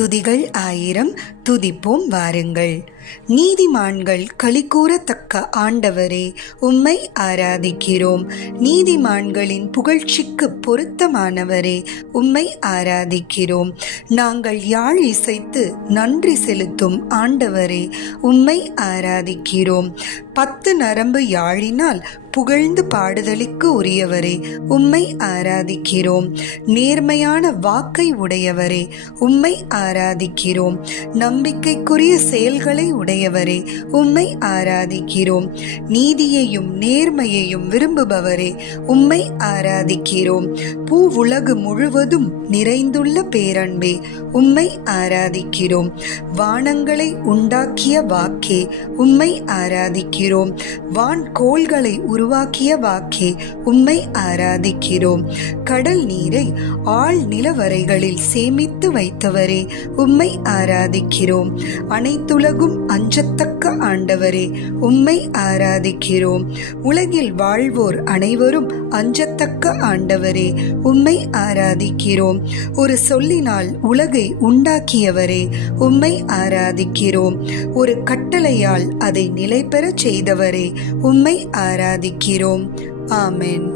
துதிகள் ஆயிரம் துதிப்போம் வாருங்கள். நீதிமான்கள் களிகூறத்தக்க ஆண்டவரே உம்மை ஆராதிக்கிறோம். நீதிமான்களின் புகழ்ச்சிக்கு பொருத்தமானவரே உம்மை ஆராதிக்கிறோம். நாங்கள் யாழ் இசைத்து நன்றி செலுத்தும் ஆண்டவரே உம்மை ஆராதிக்கிறோம். பத்து நரம்பு யாழினால் புகழ்ந்து பாடுதலுக்கு உரியவரே உம்மை ஆராதிக்கிறோம். நேர்மையான வாக்கை உடையவரே உம்மை ஆராதிக்கிறோம். நம்பிக்கைக்குரிய செயல்களை உடையவரே உம்மை ஆராதிக்கிறோம். நீதியையும் நேர்மையையும் விரும்புபவரே உம்மை ஆராதிக்கிறோம். பூவுலகு முழுவதும் நிறைந்துள்ள பேரன்பே உம்மை ஆராதிக்கிறோம். வானங்களை உண்டாக்கிய வாக்கே உம்மை ஆராதிக்கிறோம். வான்கோள்களை உருவாக்கிய வாக்கே உம்மை ஆராதிக்கிறோம். கடல் நீரை ஆழ் நிலவரைகளில் சேமித்து வைத்தவரே உம்மை ஆராதிக்கிறோம். அனைத்துலகும் அஞ்சத்தக்க ஆண்டவரே உம்மை ஆராதிக்கிறோம். உலகில் வாழ்வோர் அனைவரும் அஞ்சத்தக்க ஆண்டவரே உம்மை ஆராதிக்கிறோம். ஒரு சொல்லினால் உலகை உண்டாக்கியவரே உம்மை ஆராதிக்கிறோம். ஒரு கட்டளையால் அதை நிலைபெறச் செய்தவரே உம்மை ஆராதிக்கிறோம். ஆமென்.